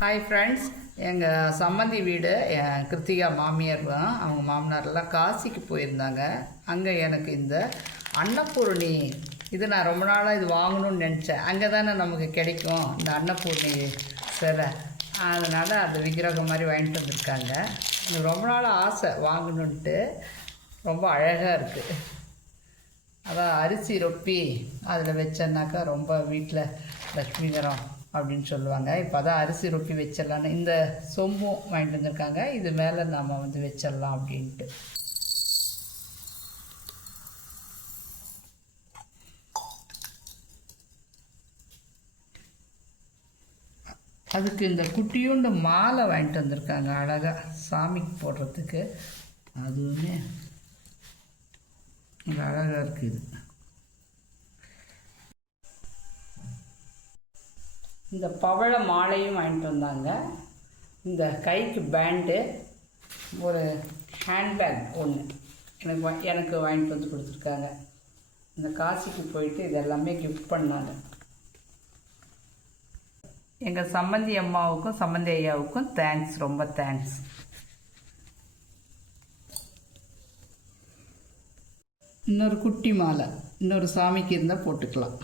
Hi friends, எங்கள் சம்மந்தி வீடு கிருத்திகா மாமியார் தான். அவங்க மாமனாரெல்லாம் காசிக்கு போயிருந்தாங்க. அங்கே எனக்கு இந்த அன்னபூர்ணி இது நான் ரொம்ப நாளாக இது வாங்கணும்னு நினச்சேன். அங்கே தானே நமக்கு கிடைக்கும் இந்த அன்னபூர்ணி சிலை. அதனால் அது விக்கிரகம் மாதிரி வாங்கிட்டு வந்திருக்காங்க. எனக்கு ரொம்ப நாள் ஆசை வாங்கணுன்ட்டு. ரொம்ப அழகாக இருக்குது. அதான் அரிசி ரொப்பி அதில் வச்சேன்னாக்கா ரொம்ப வீட்டில் லக்ஷ்மிகரம் அப்படின்னு சொல்லுவாங்க. இப்போ தான் அரிசி ரொப்பி வச்சிடலான்னு இந்த சொம்பும் வாங்கிட்டு வந்திருக்காங்க. இது மேலே நம்ம வச்சிடலாம் அப்படின்ட்டு. அதுக்கு இந்த குட்டியுண்டு மாலை வாங்கிட்டு வந்திருக்காங்க அழகாக சாமிக்கு போடுறதுக்கு. அதுவுமே அழகாக இருக்குது. இந்த பவழ மாலையும் வாங்கிட்டு வந்தாங்க. இந்த கைக்கு பேண்டு, ஒரு ஹேண்ட்பேக் ஒன்று எனக்கு வாங்கிட்டு வந்து கொடுத்துருக்காங்க. இந்த காசிக்கு போயிட்டு இதெல்லாமே கிஃப்ட் பண்ணாங்க. எங்கள் சம்மந்தி அம்மாவுக்கும் சம்மந்தி ஐயாவுக்கும் தேங்க்ஸ், ரொம்ப தேங்க்ஸ். இன்னொரு குட்டி மாலை இன்னொரு சாமிக்கு இருந்தால் போட்டுக்கலாம்.